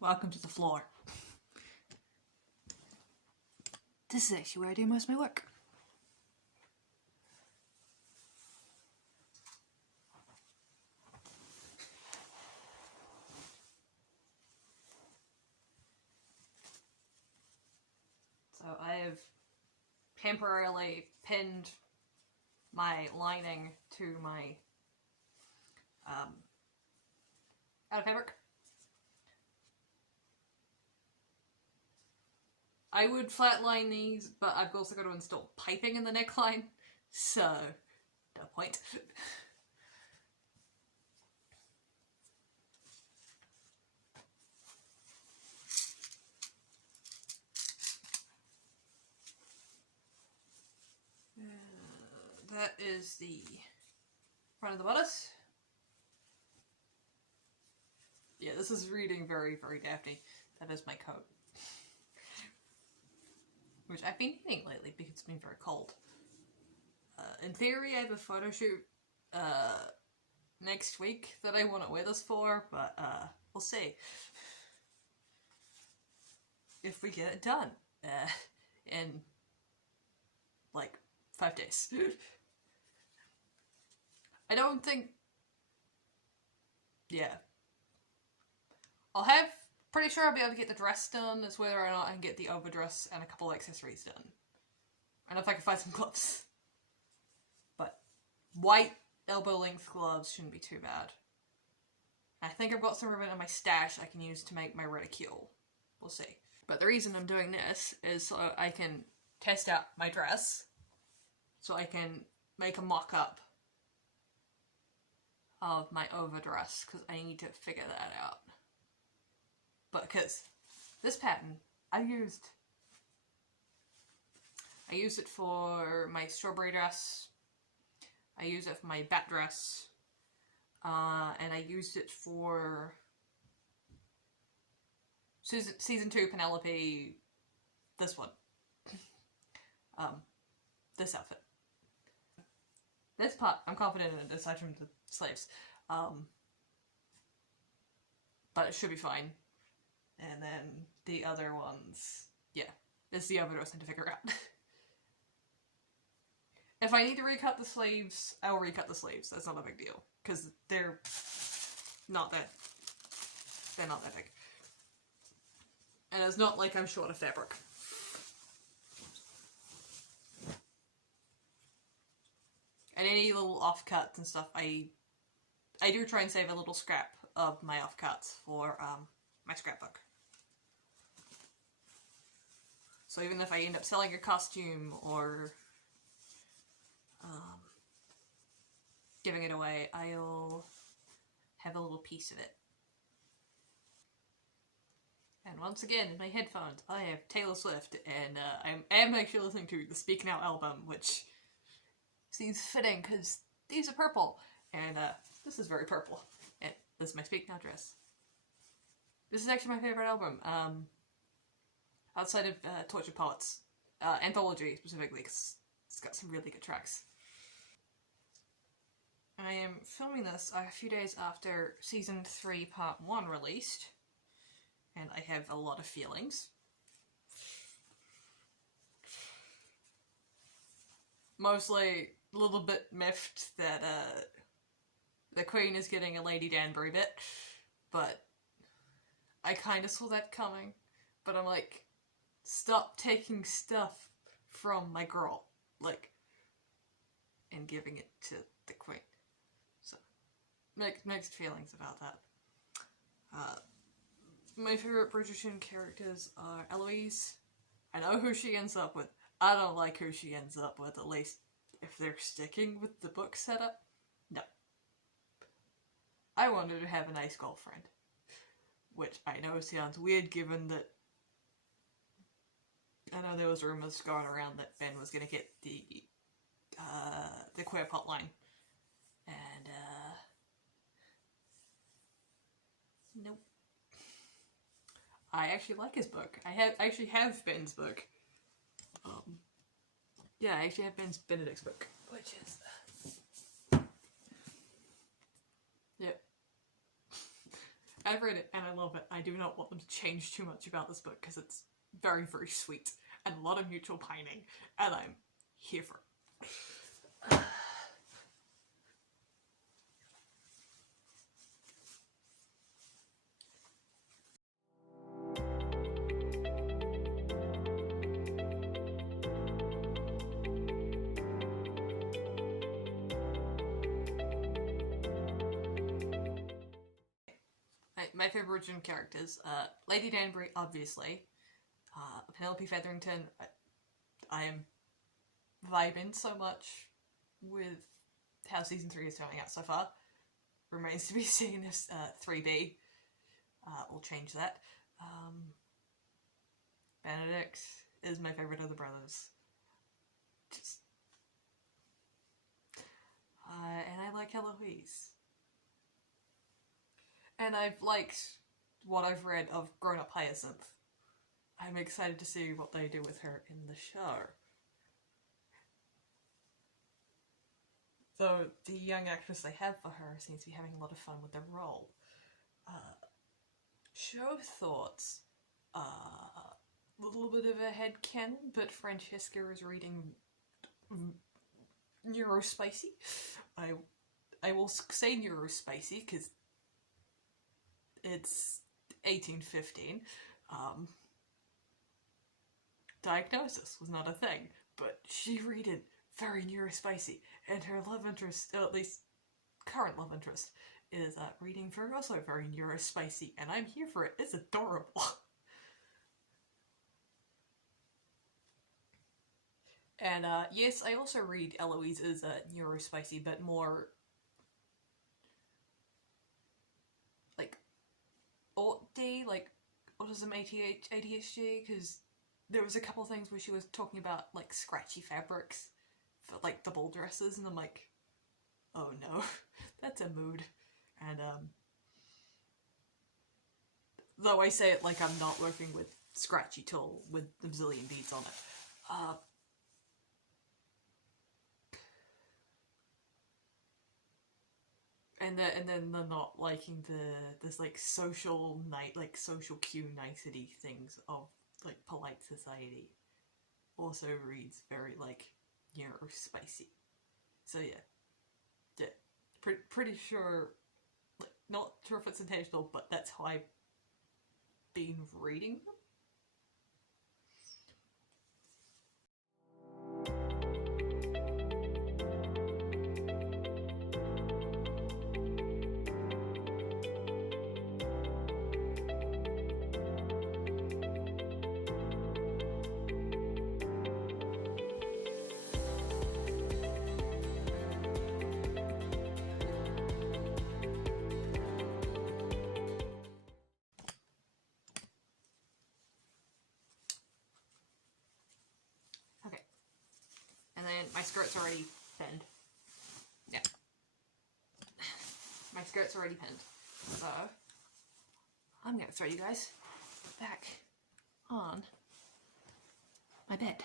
Welcome to the floor. This is actually where I do most of my work. So I have temporarily pinned my lining to my out of fabric. I would flatline these, but I've also got to install piping in the neckline, so no point. That is the front of the bodice. Yeah, this is reading very, very Daphne. That is my coat. Which I've been eating lately because it's been very cold. In theory, I have a photo shoot next week that I want to wear this for, but we'll see. If we get it done in like 5 days. I don't think... Yeah. Pretty sure I'll be able to get the dress done. It's whether or not I can get the overdress and a couple of accessories done. And if I can find some gloves. But white elbow length gloves shouldn't be too bad. I think I've got some ribbon in my stash I can use to make my reticule. We'll see. But the reason I'm doing this is so I can test out my dress. So I can make a mock-up of my overdress, because I need to figure that out. But because this pattern, I used it for my strawberry dress, I used it for my bat dress, and I used it for season 2 Penelope, this one, this outfit. This part, I'm confident in it, aside from the sleeves. But it should be fine. And then the other ones, yeah, it's the overdress I need to figure out. If I need to recut the sleeves, I'll recut the sleeves. That's not a big deal. Because they're not that big. And it's not like I'm short of fabric. And any little offcuts and stuff, I do try and save a little scrap of my offcuts for my scrapbook. So even if I end up selling a costume or giving it away, I'll have a little piece of it. And once again, in my headphones, I have Taylor Swift, and I am actually listening to the Speak Now album, which seems fitting because these are purple, and this is very purple, and this is my Speak Now dress. This is actually my favorite album, outside of Tortured Poets, Anthology specifically, because it's got some really good tracks. I am filming this a few days after Season 3 Part 1 released, and I have a lot of feelings. Mostly a little bit miffed that the Queen is getting a Lady Danbury bit, but I kind of saw that coming. But I'm like, stop taking stuff from my girl, like, and giving it to the Queen. So, mixed feelings about that. My favorite Bridgerton characters are Eloise. I know who she ends up with. I don't like who she ends up with, at least if they're sticking with the book setup. No. I wanted to have a nice girlfriend. Which I know sounds weird given that I know there was rumors going around that Ben was going to get the queer plotline. And, nope. I actually like his book. I actually have Ben's book. Yeah, I actually have Benedict's book, which is... Yep. I've read it and I love it. I do not want them to change too much about this book because it's very, very sweet and a lot of mutual pining, and I'm here for it. My favourite Bridgerton characters, Lady Danbury, obviously, Penelope Featherington. I am vibing so much with how season 3 is turning out so far. Remains to be seen if 3B will change that. Benedict is my favourite of the brothers. Just, and I like Eloise. And I've liked what I've read of Grown Up Hyacinth. I'm excited to see what they do with her in the show. Though the young actress they have for her seems to be having a lot of fun with the role. Show thoughts. A little bit of a headcanon, but Francesca is reading Neurospicy. I will say Neurospicy because it's 1815. Diagnosis was not a thing, but she read it very neurospicy, and her love interest, at least current love interest, is reading for also very neurospicy, and I'm here for it. It's adorable. And yes, I also read Eloise as neurospicy, but more like ADD, like autism, ADHD, because there was a couple of things where she was talking about like scratchy fabrics for like the ball dresses, and I'm like, oh no, that's a mood. And though I say it like I'm not working with scratchy tulle with a zillion beads on it, and then the not liking this like social cue nicety things of like polite society also reads very like neurospicy. So yeah, pretty sure, like, not sure if it's intentional, but that's how I've been reading them. And then my skirt's already pinned. Yeah. My skirt's already pinned. So, I'm gonna throw you guys back on my bed.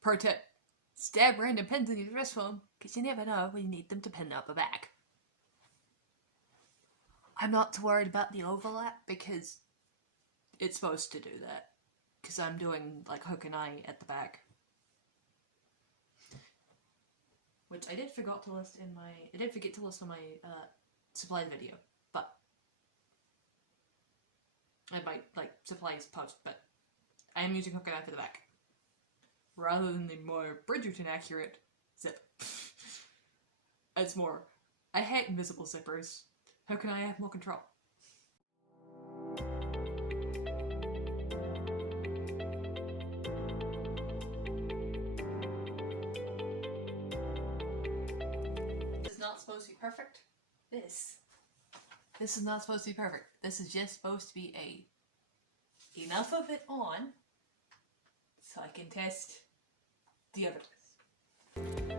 Pro tip, stab random pins in your dress form, because you never know when you need them to pin up a bag. I'm not too worried about the overlap because it's supposed to do that, because I'm doing like hook and eye at the back. Which I did forget to list on my supplies video, but I might like supplies post, but I am using hook and eye for the back. Rather than the more Bridgerton accurate zip. It's more, I hate invisible zippers. How can I have more control? This is not supposed to be perfect. This is not supposed to be perfect. This is just supposed to be enough of it on so I can test the other place.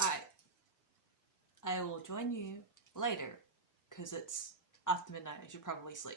Alright. I will join you later, because it's after midnight, I should probably sleep.